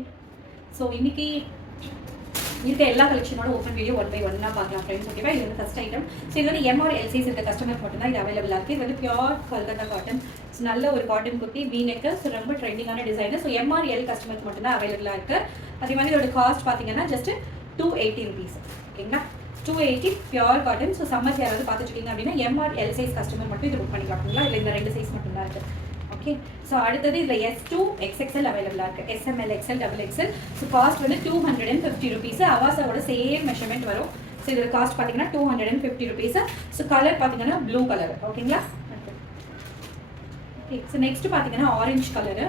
Okay. So இன்னைக்கு இருக்க எல்லா கலெக்ஷனோட ஓப்பன் வீடியோ 1 by 1 பார்க்கலாம் ஃப்ரெண்ட்ஸ். ஓகேவா? இது வந்து ஃபர்ஸ்ட் ஐட்டம். ஸோ இது வந்து எம் ஆர் எல் சைஸ் இருக்க கஸ்டமருக்கு மட்டும்தான் இது அவைலபிளாக இருக்குது. இது வந்து பியூர் கல்கத்தா காட்டன். ஸோ நல்ல ஒரு cotton kurti V neck. So ரொம்ப ட்ரெண்டிங்கான design. So M R L கஸ்டமருக்கு மட்டும்தான் அவைலபிளாக இருக்குது. அதே மாதிரி இதோட காஸ்ட் பார்த்தீங்கன்னா ஜஸ்ட் 280 rupees. ஓகேங்களா? 280 பியூர் காட்டன். ஸோ சம்மர் யாராவது பார்த்துட்டு இருக்கீங்க அப்படின்னா M R L size customer மட்டும் இது புக் பண்ணிக்கலாங்களா? இல்லை இந்த 2 சைஸ் மட்டும்தான் இருக்குது. ஓகே. ஸோ அடுத்தது இதில் S2 XXL அவைலபிளாக இருக்குது. SML XL XXL. So cost வந்து 250 rupees. அவாசாவோட சேம் மெஷர்மெண்ட் வரும். ஸோ இதோட காஸ்ட் பார்த்தீங்கன்னா 250 rupees. ஸோ கலர் பார்த்தீங்கன்னா ப்ளூ கலர். ஓகேங்களா? ஓகே. ஸோ நெக்ஸ்ட் பார்த்தீங்கன்னா ஆரஞ்சு கலரு.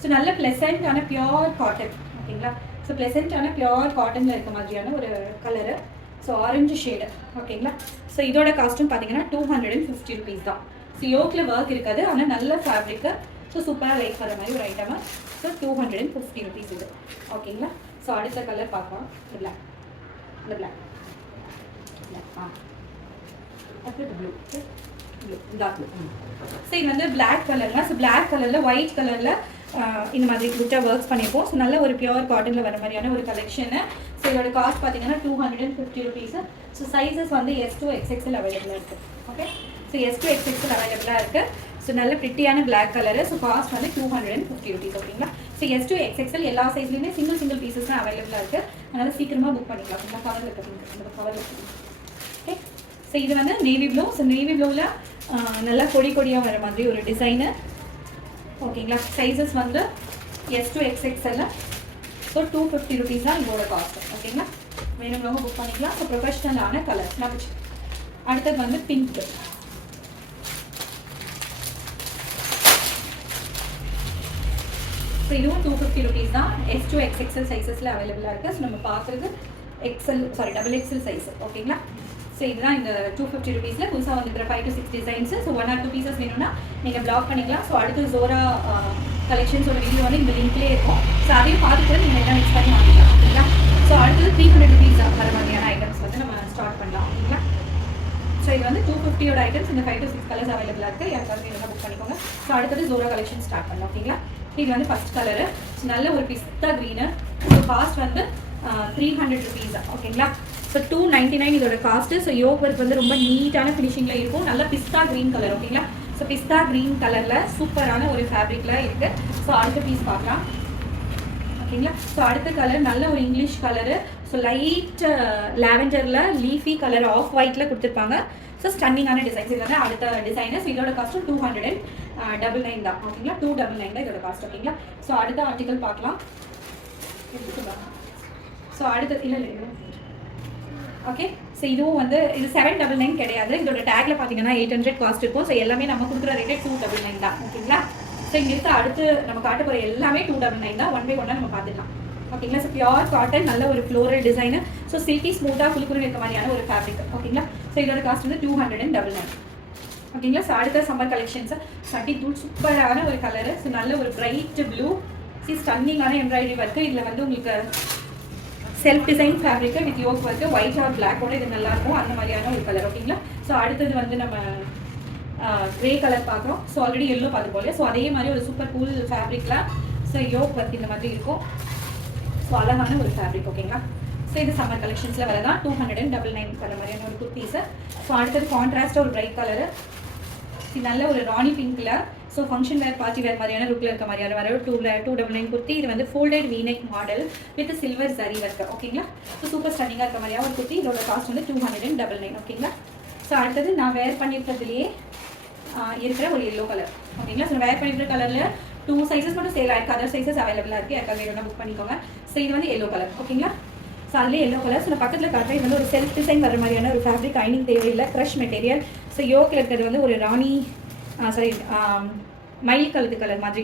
ஸோ நல்ல ப்ளசண்ட்டான பியூர் காட்டன். ஓகேங்களா? ஸோ ப்ளசண்ட்டான பியூர் காட்டனில் இருக்க மாதிரியான ஒரு கலரு. So orange shade. ஓகேங்களா? ஸோ இதோட காஸ்ட்டும் பார்த்தீங்கன்னா 250 rupees தான். ஸோ யோக்கில் ஒர்க் இருக்காது, ஆனால் நல்ல ஃபேப்ரிக்கு. ஸோ சூப்பராக லைக் பண்ணுற மாதிரி ஒரு ஐட்டமாக. ஸோ 250 rupees இது. ஓகேங்களா? ஸோ அடுத்த கலர் பார்க்கலாம். இந்த பிளாக். இந்த பிளாக் அடுத்தது blue. Blue dark blue. So இது வந்து பிளாக் கலர்னா, ஸோ பிளாக் கலரில் ஒயிட் கலரில் இந்த மாதிரி குட்டா ஒர்க்ஸ் பண்ணியிருப்போம். ஸோ நல்ல ஒரு பியூர் காட்டனில் வர மாதிரியான ஒரு கலெக்ஷனு. ஸோ இதோட காஸ்ட் பார்த்தீங்கன்னா 250 rupees. ஸோ சைஸஸ் வந்து S2 XXL அவைலபிளாக இருக்குது. ஓகே. ஸோ S2 XXL அவைலபிளாக இருக்குது. ஸோ நல்ல பிரிட்டியான பிளாக் கலரு. ஸோ காஸ்ட் வந்து 250 rupees. ஓகேங்களா? ஸோ S2 XXL எல்லா சைஸ்லையுமே சிங்கிள் பீசஸ் தான் அவைலபிளாக இருக்குது. அதனால் சீக்கிரமாக புக் பண்ணிக்கலாம். இந்த கவர் இருக்குது, இந்த கவர் இருக்குது. ஓகே. ஸோ இது வந்து நேவி ப்ளூ. ஸோ நேவி ப்ளூவில் நல்லா கொடியாக வர மாதிரி ஒரு டிசைனு. ஓகேங்களா? சைஸஸ் வந்து S2 XXL. ஸோ 250 rupees தான் இதோட காஸ்ட். ஓகேங்களா? வேணுங்களவங்க புக் பண்ணிக்கலாம். ஸோ ப்ரொஃபஷ்னலான கலர். அடுத்தது வந்து பிங்க். ஸோ இதுவும் 250 rupees தான். S2 XXL சைஸஸில் அவைலபிளாக இருக்குது. ஸோ நம்ம பார்க்குறது XXL சைஸ். ஓகேங்களா? ஸோ இதுதான் இந்த 250 rupeesல புதுசாக வந்துருக்கிற 5 to 6 designs. So 1 or 2 pieces வேணும்னா நீங்கள் பிளாக் பண்ணிக்கலாம். ஸோ அடுத்து ஜோரா கலெக்ஷன்ஸோட வீடியோ வந்து இந்த லிங்க்லேயே இருக்கும். ஸோ அதையும் பார்த்துட்டு நீங்கள் எல்லாம் மிக்ஸ் பண்ணி வாங்கிக்கலாம். ஓகேங்களா? ஸோ அடுத்தது 300 rupees வர மாதிரியான ஐட்டம்ஸ் வந்து நம்ம ஸ்டார்ட் பண்ணலாம். ஓகேங்களா? ஸோ இது வந்து 250 ஐட்டம்ஸ். இந்த 5 to 6 கலர்ஸ் அவைலபிளாக இருக்குது. யாருக்காவது வேணும்னா புக் பண்ணிக்கோங்க. ஸோ அடுத்தது ஜோரா கலெக்ஷன் ஸ்டார்ட் பண்ணலாம். ஓகேங்களா? இது வந்து ஃபர்ஸ்ட் கலரு. ஸோ நல்ல ஒரு பிஸ்தா க்ரீனு. ஸோ காஸ்ட் வந்து 300 rupees. ஓகேங்களா? ஸோ 299 இதோட காஸ்ட்டு. ஸோ யோக் ஒர்க் வந்து ரொம்ப நீட்டான ஃபினிஷிங்கில் இருக்கும். நல்ல பிஸ்தா க்ரீன் கலர். ஓகேங்களா? ஸோ பிஸ்தா க்ரீன் கலரில் சூப்பரான ஒரு ஃபேப்ரிக்கில் இருக்குது. ஸோ அடுத்த பீஸ் பார்க்கலாம். ஓகேங்களா? ஸோ அடுத்த கலர் நல்ல ஒரு இங்கிலீஷ் கலரு. ஸோ லைட் லாவெண்டரில் லீஃபி கலர் ஆஃப் ஒயிட்டில் கொடுத்துருப்பாங்க. ஸோ ஸ்டன்னிங்கான டிசைன்ஸ். இது வந்து அடுத்த டிசைனு. ஸோ இதோட காஸ்ட்டு 299 தான். ஓகேங்களா? 299 தான் இதோட காஸ்ட். ஓகேங்களா? ஸோ அடுத்த ஆர்டிக்கல் பார்க்கலாம். ஸோ அடுத்த இல்லை ஓகே. ஸோ இதுவும் வந்து இது 799 கிடையாது. இதோட டேக்ல பார்த்தீங்கன்னா 800 காஸ்ட் இருக்கும். ஸோ எல்லாமே நம்ம கொடுக்குற ரேட்டே 299 தான். ஓகேங்களா? ஸோ இங்கே இருக்க அடுத்து நம்ம காட்ட போகிற எல்லாமே 299 தான். 1 by 1 நம்ம பார்த்துக்கலாம். ஓகேங்களா? ஸோ பியூர் காட்டன் நல்ல ஒரு ஃப்ளோரல் டிசைனு. ஸோ சில்கி ஸ்மூத்தாக குழுக்குன்னு இருக்க மாதிரியான ஒரு ஃபேப்ரிக். ஓகேங்களா? ஸோ இதோட காஸ்ட் வந்து 299. ஓகேங்களா? ஸோ அடுத்த சம்மர் கலெக்ஷன்ஸு சட்டி தூள் சூப்பரான ஒரு கலரு. ஸோ நல்ல ஒரு பிரைட் ப்ளூ. ஸ்டன்னிங்கான எம்ப்ராய்டரி ஒர்க்கு. இதில் வந்து உங்களுக்கு self design fabric with yoke work. White or பிளாக்கோட இது நல்லாயிருக்கும். அந்த மாதிரியான ஒரு கலர். ஓகேங்களா? ஸோ அடுத்தது வந்து நம்ம க்ரே கலர் பார்க்குறோம். ஸோ ஆல்ரெடி எல்லோ பார்த்து போல. ஸோ அதே மாதிரி ஒரு சூப்பர் கூல் ஃபேப்ரிக்கில் ஸோ யோக் ஒர்க் இந்த மாதிரி இருக்கும். ஸோ அழகான ஒரு ஃபேப்ரிக். ஓகேங்களா? ஸோ இது சம்மர் கலெக்ஷன்ஸில் வரதான் 299 வர மாதிரியான ஒரு குர்த்தீஸு. ஸோ அடுத்தது கான்ட்ராஸ்ட்டாக ஒரு பிரைட் கலரு. இது நல்ல ஒரு ராணி பிங்க்கில். So function wear party wear மாதிரியான லுக்கில் இருக்க மாதிரியான வர 299 குர்த்தி. இது வந்து folded V neck model with silver zari work. ஓகேங்களா? ஸோ சூப்பர் ஸ்டன்னிங்காக இருக்க மாதிரியான ஒரு குர்த்தி. இதோட காஸ்ட் வந்து 299. ஓகேங்களா? ஸோ அடுத்தது நான் வேர் பண்ணியிருக்கிறதுலையே இருக்கிற ஒரு எல்லோ கலர். ஓகேங்களா? ஸோ வேர் பண்ணியிருக்கிற கலரில் 2 சைஸஸ் மட்டும் சேல் ஆயிருக்கு. அதர் சைஸஸ் அவைலபிளாக இருக்குது. யாருக்காக வேணும்னா புக் பண்ணிக்கோங்க. ஸோ இது வந்து எல்லோ கலர். ஓகேங்களா? ஸோ அதுலேயே எல்லோ கலர். ஸோ நான் பக்கத்தில் காட்டுறேன். இது வந்து ஒரு செல்ஃப் டிசைன் வர மாதிரியான ஒரு ஃபேப்ரிக். ஐனிங் தேவையில்லை. Crush material. ஸோ யோக்கில் இருக்கிறது வந்து ஒரு ராணி மயில் கலர் கலர் மாதிரி.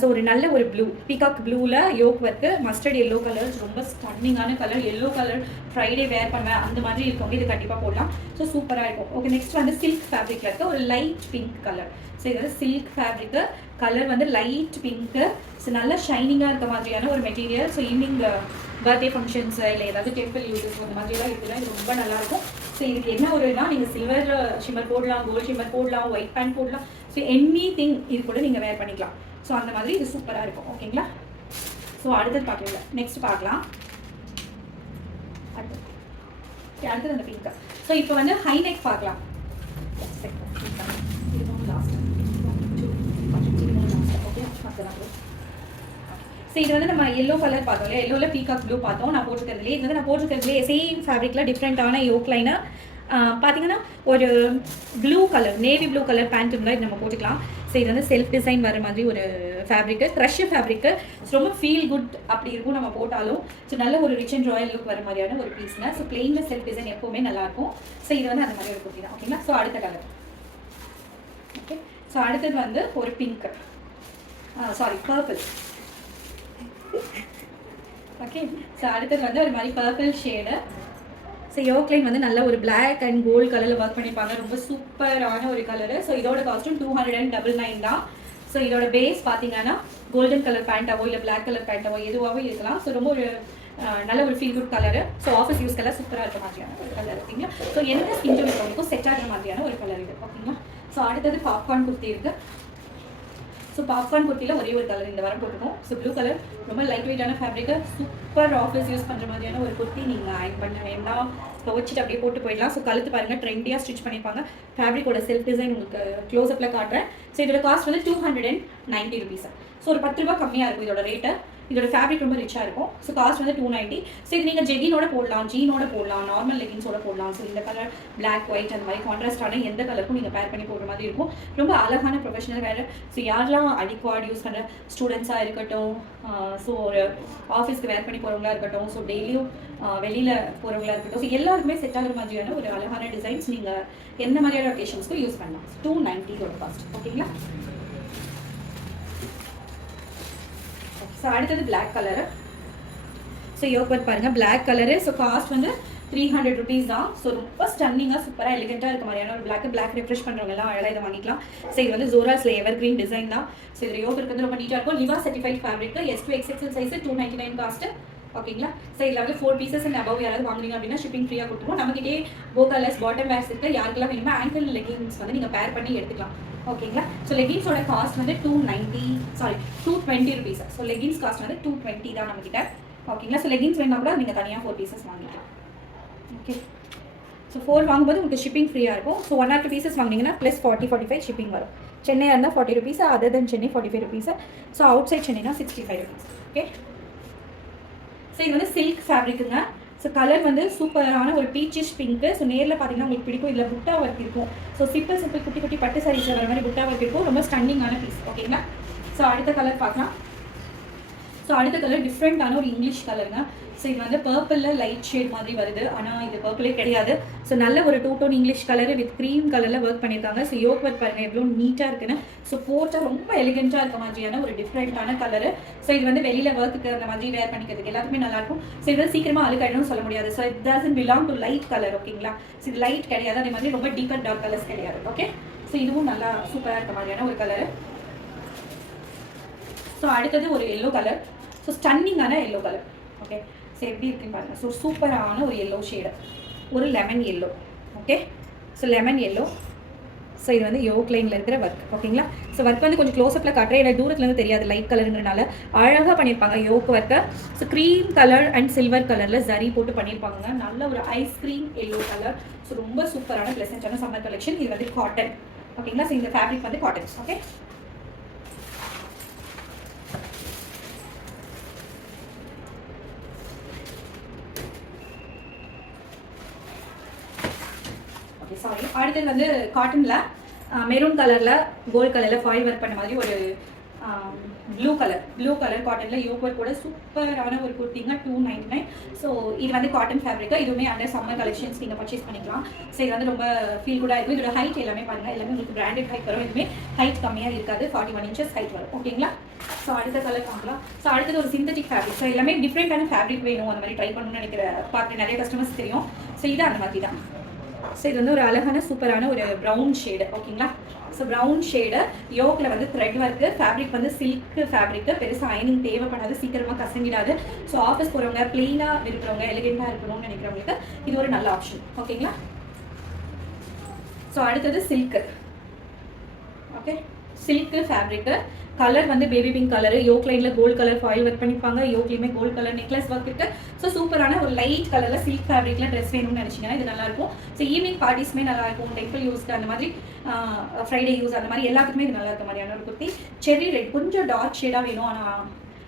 ஸோ ஒரு நல்ல ஒரு ப்ளூ பீகாக் ப்ளூவில் yoke work. Mustard yellow colour. ரொம்ப ஸ்டன்னிங்கான colour. Yellow colour Friday wear பண்ணுவேன் அந்த மாதிரி இருக்கவங்க இது கண்டிப்பாக போடலாம். ஸோ சூப்பராக இருக்கும். ஓகே. நெக்ஸ்ட் வந்து சில்க் ஃபேப்ரிக்கில் இருக்க ஒரு லைட் பிங்க் கலர். ஸோ இது வந்து சில்க் ஃபேப்ரிக்கு. கலர் வந்து லைட் பிங்க்கு. ஸோ நல்ல ஷைனிங்காக இருக்க மாதிரியான ஒரு material. So evening birthday functions இல்லை ஏதாவது டெம்பிள் யூஸஸ் அந்த மாதிரிலாம் இருக்குதுன்னா இது ரொம்ப நல்லாயிருக்கும். ஸோ இதுக்கு என்ன ஒருனா நீங்கள் சில்வர் ஷிம்மர் போடலாம், கோல்டு ஷிம்மர் போடலாம், ஒயிட் பேண்ட் போடலாம். ஸோ எனி திங் இது கூட நீங்கள் வேர் பண்ணிக்கலாம். ஸோ அந்த மாதிரி இது சூப்பராக இருக்கும். ஓகேங்களா? ஸோ அடுத்தது பார்க்கலாம், நெக்ஸ்ட் பார்க்கலாம். அடுத்தது அந்த பிங்க். ஸோ இப்போ வந்து ஹை நெக் பார்க்கலாம். ஸோ இது வந்து நம்ம எல்லோ கலர் பார்த்தோம் இல்லையா, எல்லோவில் பீகாக் ப்ளூ பார்த்தோம். நான் போட்டுக்கிறதுலேயே இது வந்து நான் போட்டுக்கிறதுலேயே சேம் ஃபேப்ரிக்கில் டிஃப்ரெண்ட்டான யோக் லைனை பார்த்தீங்கன்னா ஒரு blue colour, navy blue colour pant இருந்தால் இது நம்ம போட்டுக்கலாம். ஸோ இது வந்து செல்ஃப் டிசைன் வர மாதிரி ஒரு ஃபேப்ரிக்கு, க்ரஷ் ஃபேப்ரிக்கு, ரொம்ப ஃபீல் குட் அப்படி இருக்கும் நம்ம போட்டாலும். ஸோ நல்ல ஒரு ரிச் அண்ட் ராயல் லுக் வர மாதிரியான ஒரு பீஸ்ங்க. ஸோ பிளெயினில் செல்ஃப் டிசைன் எப்போவுமே நல்லாயிருக்கும். ஸோ இது வந்து அந்த மாதிரி ஒரு குர்த்தி தான். ஓகேங்களா. ஸோ அடுத்த கலர். ஓகே. ஸோ அடுத்தது வந்து ஒரு pink, sorry purple. Okay. So அடுத்தது வந்து ஒரு மாதிரி purple shade. So yoke line வந்து நல்ல ஒரு பிளாக் அண்ட் கோல்டு கலரில் ஒர்க் பண்ணியிருப்பாங்க. ரொம்ப சூப்பரான ஒரு கலரு. ஸோ இதோட காஸ்ட்டும் 299 தான். ஸோ இதோட பேஸ் பார்த்தீங்கன்னா கோல்டன் கலர் பேண்ட்டாவோ இல்லை பிளாக் கலர் பேண்ட்டாவோ எதுவாகவோ இருக்கலாம். ஸோ ரொம்ப ஒரு நல்ல ஒரு feel good colour. So office use colour சூப்பராக இருக்க மாதிரியான ஒரு கலர். ஓகேங்களா. ஸோ எந்த ஸ்கின் டோன் இருக்கவங்களுக்கும் செட் ஆகிற மாதிரியான ஒரு கலர் இது. ஓகேங்களா. ஸோ அடுத்தது பாப்கார்ன் குர்த்தி இருக்குது. ஸோ பாப்கார்ன் குர்த்தியில் ஒரே ஒரு கலர் இந்த வாரம் போட்டுருக்கோம். ஸோ ப்ளூ கலர், ரொம்ப லைட் வெயிட்டான ஃபேப்ரிக்கு, சூப்பர் ஆஃபீஸ் யூஸ் பண்ணுற மாதிரியான ஒரு குர்த்தி. நீங்கள் அயன் பண்ண வேண்டாம், துவச்சிட்டு அப்படியே போட்டு போயிடலாம். ஸோ கழுத்து பாருங்கள் ட்ரெண்டியாக ஸ்டிச் பண்ணியிருப்பாங்க. ஃபேப்ரிக்கோட செல்ஃப் டிசைன் உங்களுக்கு க்ளோஸ்அப்பில் காட்டுறேன். ஸோ இதோட காஸ்ட் வந்து 290 rupees. ஸோ ஒரு 10 ரூபா கம்மியாக இருக்கும் இதோட ரேட்டு. இதோட ஃபேப்ரிக் ரொம்ப ரிச்சாக இருக்கும். ஸோ காஸ்ட் வந்து 290. ஸோ இது நீங்கள் ஜெகினோட போடலாம், ஜீனோட போடலாம், நார்மல் லெகின்ஸோட போடலாம். ஸோ இந்த கலர் பிளாக் ஒயிட் அந்த மாதிரி கான்ட்ராஸ்டான எந்த கலருக்கும் நீங்கள் பேர் பண்ணி போடுற மாதிரி இருக்கும். ரொம்ப அழகான ப்ரொஃபஷனல் வேறு. ஸோ யாரெல்லாம் அடிக்வாட் யூஸ் பண்ணுற ஸ்டூடெண்ட்ஸாக இருக்கட்டும், ஸோ ஒரு ஆஃபீஸ்க்கு வேர் பண்ணி போகிறவங்களா இருக்கட்டும், ஸோ டெய்லியும் வெளியில் போகிறவங்களா இருக்கட்டும், ஸோ எல்லாருக்குமே செட் ஆகிற மாதிரியான ஒரு அழகான டிசைன்ஸ் நீங்கள் எந்த மாதிரியான ஒகேஷன்ஸ்க்கும் யூஸ் பண்ணலாம். 290 காஸ்ட். ஓகேங்களா. ஸோ அடுத்தது black colour. So yoke work பாருங்கள், பிளாக் கலரு. ஸோ காஸ்ட் வந்து 300 rupees தான். ஸோ ரொம்ப ஸ்டன்னிங்காக சூப்பராக எலிகெண்ட்டாக இருக்க மாதிரியான ஒரு பிளாக் ரெஃப்ரெஷ் பண்ணுறவங்க எல்லாம் அழகாக இதை வாங்கிக்கலாம். ஸோ இது வந்து ஜோராஸில் எவர் கிரீன் டிசைன் தான். ஸோ இது யோக் இருக்கிறது ரொம்ப நீட்டாக இருக்கும். Liva certified fabric, S2 XXL size 299 cost. ஓகேங்களா. ஸோ இதில் வந்து 4 pieces அண்ட் அபவ் யாராவது வாங்குறீங்க அப்படின்னா ஷிப்பிங் ஃப்ரீயாக கொடுத்துருவோம். நம்மகிட்டே போகாலஸ் பாட்டம் வேர்ஸ் இருக்குது. யாருக்கெல்லாம் வேணுமோ ஆங்கிள் லெகின்ஸ் வந்து நீங்கள் பேர் பண்ணி எடுத்துக்கலாம். ஓகேங்களா. ஸோ லெகின்ஸோட காஸ்ட் வந்து 220 rupees. ஸோ லெகின்ஸ் காஸ்ட் வந்து 220 தான் நம்மகிட்ட. ஓகேங்களா. ஸோ லெகின்ஸ் வேணா கூட நீங்கள் தனியாக 4 pieces வாங்கிக்கலாம். ஓகே. ஸோ 4 வாங்கும்போது உங்களுக்கு ஷிப்பிங் ஃப்ரீயாக இருக்கும். ஸோ 1 or 2 pieces வாங்கினீங்கன்னா ப்ளஸ் 40-45 ஷிப்பிங் வரும். சென்னையாக இருந்தால் 40 rupees, other than Chennai 45 rupees. So outside சென்னைனா 65 rupees. ஓகே. ஸோ இது வந்து சில்க் ஃபேப்ரிக்குங்க. ஸோ கலர் வந்து சூப்பரான ஒரு பீச்சிஷ் பிங்க்கு. ஸோ நேரில் பார்த்தீங்கன்னா உங்களுக்கு பிடிக்கும். இதில் புட்டா ஒர்க் இருக்கும். ஸோ சிம்பிள் குட்டி குட்டி பட்டு சாரீஸில் வர மாதிரி புட்டா ஒர்க் இருக்கும். ரொம்ப ஸ்டன்னிங்கான பீஸ். ஓகேங்களா. ஸோ அடுத்த கலர் பார்க்கலாம். ஸோ அடுத்த கலர் டிஃப்ரெண்ட்டான ஒரு இங்கிலீஷ் கலருங்க. ஸோ இது வந்து பர்பிளில் லைட் ஷேட் மாதிரி வருது, ஆனால் இது பர்பிளே கிடையாது. ஸோ நல்ல ஒரு 2 tone English colour with cream கலரில் ஒர்க் பண்ணியிருக்காங்க. ஸோ யோக் ஒர்க் பாருங்கள் எவ்வளோ நீட்டாக இருக்குன்னு. ஸோ போட்டால் ரொம்ப எலிகெண்ட்டாக இருக்க மாதிரியான ஒரு டிஃப்ரெண்ட்டான கலரு. ஸோ இது வந்து வெளியில் ஒர்க்குக்கு அந்த மாதிரி வேர் பண்ணிக்கிறதுக்கு எல்லாத்துக்குமே நல்லாயிருக்கும். ஸோ இது வந்து சீக்கிரமாக அழுக்காயிடும் சொல்ல முடியாது. So it doesn't belong to light colour. ஓகேங்களா. ஸோ இது லைட் கிடையாது, அதே மாதிரி ரொம்ப டீப்பர் டார்க் கலர்ஸ் கிடையாது. ஓகே. ஸோ இதுவும் நல்லா சூப்பராக இருக்க மாதிரியான ஒரு கலரு. ஸோ அடுத்தது ஒரு எல்லோ கலர். ஸோ ஸ்டன்னிங்கான எல்லோ கலர். ஓகே. ஸோ எப்படி இருக்குன்னு பாருங்கள். ஸோ சூப்பரான ஒரு எல்லோ ஷேடு, ஒரு lemon yellow. Okay. So lemon yellow. So இது வந்து யோக் லைனில் இருக்கிற ஒர்க். ஓகேங்களா. ஸோ ஒர்க் வந்து கொஞ்சம் க்ளோஸ்அப்பில் காட்டுறேன், எனக்கு தூரத்துலேருந்து தெரியாது லைட் கலருங்கிறனால. அழகாக பண்ணியிருப்பாங்க யோக் ஒர்க்கை. So cream colour and silver கலரில் ஜரி போட்டு பண்ணியிருப்பாங்க. நல்ல ஒரு ஐஸ்கிரீம் எல்லோ கலர். ஸோ ரொம்ப சூப்பரான ப்ளசன்ட்டான சம்மர் கலெக்ஷன். இது வந்து காட்டன். ஓகேங்களா. ஸோ இந்த ஃபேப்ரிக் வந்து காட்டன். ஓகே. சாரி. அடுத்தது வந்து காட்டனில் மெரூன் கலரில் கோல்டு கலரில் ஃபாயில் ஒர்க் பண்ண மாதிரி ஒரு ப்ளூ கலர் காட்டனில் யோக் ஒர்க் கூட சூப்பரான ஒரு குர்த்திங்க. 299. ஸோ இது வந்து காட்டன் ஃபேப்ரிக்கு. இதுவுமே அண்டர் சம்மர் கலெக்ஷன்ஸ் நீங்கள் பர்ச்சேஸ் பண்ணிக்கலாம். ஸோ இது வந்து ரொம்ப ஃபீல் குடாக இருக்கும். இதோட ஹைட் எல்லாமே பாருங்கள், எல்லாமே உங்களுக்கு பிராண்டட் ஹைட் வரும். இதுவுமே ஹைட் கம்மியாக இருக்காது, 41 inches ஹைட் வரும். ஓகேங்களா. ஸோ அடுத்த கலர் பார்க்கலாம். ஸோ அடுத்தது ஒரு சிந்தட்டிக் ஃபேப்ரிக். ஸோ எல்லாமே டிஃப்ரெண்டான ஃபேப்ரிக் வேணும் அந்த மாதிரி ட்ரை பண்ணணும்னு நினைக்கிற பார்த்து நிறைய கஸ்டமர்ஸ் தெரியும். ஸோ இது அந்த மாதிரி தான். ஸோ இது வந்து ஒரு அழகான சூப்பரான ஒரு ப்ரௌன் ஷேடு. ஓகேங்களா. ஸோ ப்ரௌன் ஷேடு யோக்கில் வந்து த்ரெட் ஒர்க்கு. ஃபேப்ரிக் வந்து சில்க் ஃபேப்ரிக்கு. பெருசாக அயனிங் தேவைப்படாது, சீக்கிரமாக கசங்கிடாது. ஸோ ஆஃபீஸ் போகிறவங்க, பிளெயினாக இருக்கிறவங்க, எலிகெண்ட்டாக இருக்கணும்னு நினைக்கிறவங்களுக்கு இது ஒரு நல்ல ஆப்ஷன். ஓகேங்களா. ஸோ அடுத்தது silk. Okay. Silk fabric. Colour வந்து பேபி பிங்க் கலரு, யோக் லைனில் கோல்டு கலர் ஃபாயில் ஒர்க் பண்ணிப்பாங்க, யோக்லேயுமே கோல்டு கலர் நெக்லஸ் ஒர்க் இருக்கு. ஸோ சூப்பரான ஒரு லைட் கலரில் சில்க் ஃபேப்ரிக்ல ட்ரெஸ் வேணும்னு நினச்சிங்கன்னா இது நல்லாயிருக்கும். ஸோ ஈவினிங் பார்ட்டிஸ்மே நல்லாயிருக்கும், டெம்பிள் யூஸ்க்கு அந்த மாதிரி, ஃப்ரைடே யூஸ் அந்த மாதிரி எல்லாத்துக்குமே இது நல்லா இருக்க மாதிரியான ஒரு குர்த்தி. செர்ரி ரெட் கொஞ்சம் டார்க் ஷேடாக வேணும், ஆனால்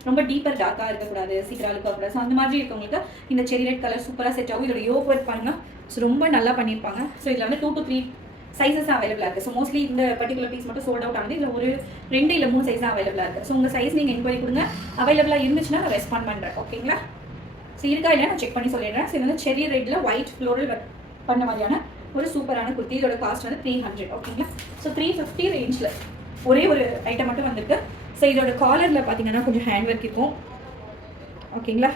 ரொம்ப டீப்பர் டார்க்காக இருக்கக்கூடாது, சீக்கிரம் இருக்கக்கூடாது. ஸோ அந்த மாதிரி இருக்கவங்களுக்கு இந்த செர்ரி ரெட் கலர் சூப்பராக செட் ஆகும். இதோட யோக் ஒர்க் பாருங்க, ஸோ ரொம்ப நல்லா பண்ணியிருப்பாங்க. ஸோ இதில் வந்து 2 to 3 சைஸஸ் அவைலபிளாக இருக்குது. ஸோ மோஸ்ட்லி இந்த பர்டிகுலர் பீஸ் மட்டும் சோல்ட் அவுட் ஆகுது. இதில் ஒரு 2 இல்லை 3 சைஸ் தான் அவைலபிளாக இருக்குது. ஸோ உங்கள் சைஸ் நீங்கள் என்கொயரி கொடுங்க, அவைலபிளாக இருந்துச்சுன்னா நான் ரெஸ்பாண்ட் பண்ணுறேன். ஓகேங்களா? ஸோ இருக்கா இல்லையா நான் செக் பண்ணி சொல்லிடுறேன். ஸோ இது வந்து செர்ரி ரெட்டில் ஒயிட் ஃப்ளோரல் பண்ண மாதிரியான ஒரு சூப்பரான குர்த்தி. இதோட காஸ்ட் வந்து 300. ஓகேங்களா? ஸோ 350 ரேஞ்சில் ஒரே ஒரு ஐட்டம் மட்டும் வந்துருக்கு. ஸோ இதோட காலரில் பார்த்தீங்கன்னா கொஞ்சம் ஹேண்ட் ஒர்க் இருக்கும். ஓகேங்களா?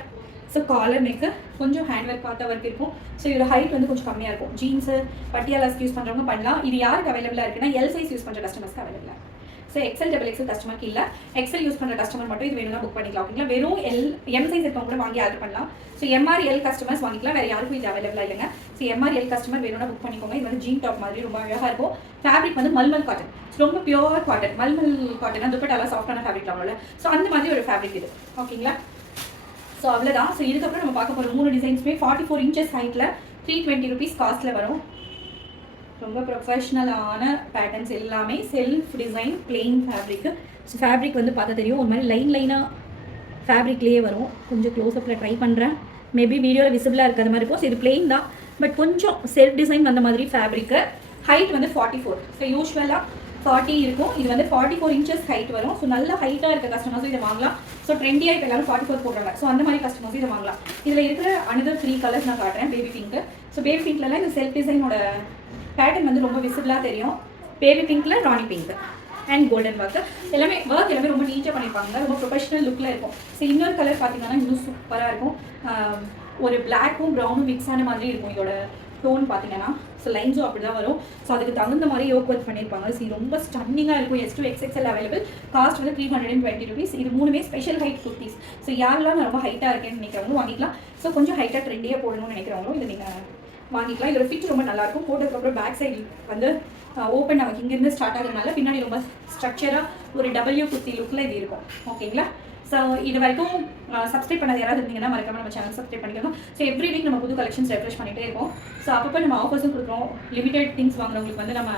ஸோ காலர் நெக்கு கொஞ்சம் ஹேண்ட் ஒர்க் பார்த்த ஒர்க் இருக்கும். ஸோ இதோட ஹைட் வந்து கொஞ்சம் கம்மியாக இருக்கும். ஜீன்ஸு பட்டியாலாஸ்க்கு யூஸ் பண்ணுறவங்க பண்ணலாம். இது யாருக்கு அவைலபிளாக இருக்குன்னா எல் சைஸ் யூஸ் பண்ணுற கஸ்டமர்ஸ்க்கு அவைலபிளாக. ஸோ எக்ஸல் டபுள் எக்ஸல் கஸ்டமருக்கு இல்லை, எக்ஸல் யூஸ் பண்ணுற கஸ்டமர் மட்டும் இது வேணும்னா புக் பண்ணிக்கலாம். ஓகேங்களா? வெறும் எம் சைஸ் இருக்கவங்க கூட வாங்கி ஆர்டர் பண்ணலாம். ஸோ எம்ஆர்எல் கஸ்டமர்ஸ் வாங்கிக்கலாம், வேறு யாருக்கும் இது அவைலபிளாக இல்லைங்க. ஸோ எம்ஆர்எல் கஸ்டமர் வேணும்னா புக் பண்ணிக்கோங்க. இது வந்து ஜீன் டாப் மாதிரி ரொம்ப அழகாக இருக்கும். ஃபேப்ரிக் வந்து மல்மல் காட்டன், ரொம்ப பியூர் காட்டன். மல்மல் காட்டன் துப்பட்டாலாம் சாஃப்டான ஃபேப்ரிக் ஆகல. ஸோ அந்த மாதிரி ஒரு ஃபேப்ரிக் இது. ஓகேங்களா? ஸோ அவ்வளோதான். ஸோ இதுக்கப்புறம் நம்ம பார்க்க போகிற 3 டிசைன்ஸுமே 44 inches ஹைட்டில் 320 rupees காஸ்ட்டில் வரும். ரொம்ப ப்ரொஃபஷ்னலான பேட்டர்ன்ஸ் எல்லாமே self design plain fabric. So fabric வந்து பார்த்தா தெரியும், ஒரு மாதிரி லைனாக ஃபேப்ரிக்லேயே வரும். கொஞ்சம் க்ளோஸ்அப்பில் ட்ரை பண்ணுறேன், மேபி வீடியோவில் விசிபிளாக இருக்கிற மாதிரி இருக்கும். ஸோ இது பிளெயின் தான், பட் கொஞ்சம் செல்ஃப் டிசைன் அந்த மாதிரி ஃபேப்ரிக்கு. ஹைட் வந்து 44. ஸோ யூஸ்வலாக 40 இருக்கும், இது வந்து 44 inches ஹைட் வரும். ஸோ நல்ல ஹைட்டாக இருக்க கஸ்டமர்ஸும் இதை வாங்கலாம். ஸோ ட்ரெண்டியாக இப்போ எல்லாரும் 44 போடுறாங்க. ஸோ அந்த மாதிரி கஸ்டமர்ஸும் இதை வாங்கலாம். இதில் இருக்கிற அனதர் 3 கலர்ஸ் நான் காட்டுறேன். Baby pink. ஸோ பேபி பிங்க்லலாம் இந்த செல்ஃப் டிசைனோட பேட்டர்ன் வந்து ரொம்ப விசிபிளாக தெரியும். பேபி பிங்க்கில் Rani pink and golden work எல்லாமே ரொம்ப நீட்டாக பண்ணியிருப்பாங்க, ரொம்ப ப்ரொஃபஷனல் லுக்கில் இருக்கும். ஸோ இன்னொரு கலர் பார்த்தீங்கன்னா இன்னும் சூப்பராக இருக்கும். ஒரு பிளாக்கும் ப்ரௌனும் மிக்ஸ் ஆன மாதிரி இருக்கும் இதோட டோன் பார்த்தீங்கன்னா. ஸோ லைன்ஸும் அப்படி தான் வரும். ஸோ அதுக்கு தகுந்த மாதிரி யோக் ஒர்க் பண்ணியிருப்பாங்க. ஸோ ரொம்ப ஸ்டன்னிங்காக இருக்கும். S to XXL available. Cost வந்து 320 rupees. இது 3மே ஸ்பெஷல் ஹைட் குர்த்திஸ். ஸோ யாரெல்லாம் நான் ரொம்ப ஹைட்டாக இருக்கேன்னு நினைக்கிறவங்களும் வாங்கிக்கலாம். ஸோ கொஞ்சம் ஹைட்டாக ட்ரெண்டியாக போடணும்னு நினைக்கிறவங்களும் இதை நீங்கள் வாங்கிக்கலாம். இதோட ஃபிட் ரொம்ப நல்லாயிருக்கும். போட்டதுக்கப்புறம் பேக் சைடு வந்து ஓப்பன் நமக்கு இங்கேருந்து ஸ்டார்ட் ஆகுறதுனால பின்னாடி ரொம்ப ஸ்ட்ரக்சராக ஒரு W குர்த்தி லுக்கில் இது இருக்கும். ஓகேங்களா? ஸோ இது வரைக்கும் சப்ஸ்கிரைப் பண்ணாத யாராவது இருந்தீங்கன்னா மறக்காம நம்ம சேனல் சப்ஸ்கிரைப் பண்ணிக்கணும். ஸோ எவ்ரி வீக் நம்ம புது கலெக்ஷன்ஸ் ரெஃப்ரெஷ் பண்ணிகிட்டே இருக்கோம். ஸோ அப்பப்போ நம்ம ஆஃபர்ஸும் கொடுக்குறோம். லிமிடெட் திங்ஸ் வாங்குறவங்களுக்கு வந்து நம்ம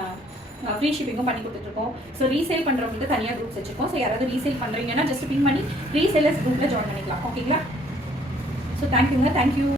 ஃப்ரீ ஷிப்பிங்கும் பண்ணி கொடுத்துட்ருக்கோம். ஸோ ரீசேல் பண்ணுறவங்களுக்கு தனியாக குரூப்ஸ் வச்சுருக்கோம். ஸோ யாராவது ரீசேல் பண்ணுறீங்கன்னா ஜஸ்ட் பின் பண்ணி ரீசேலர்ஸ் குரூப்பில் ஜாயின் பண்ணிக்கலாம். ஓகேங்களா? ஸோ தேங்க்யூங்க. தேங்க்யூ.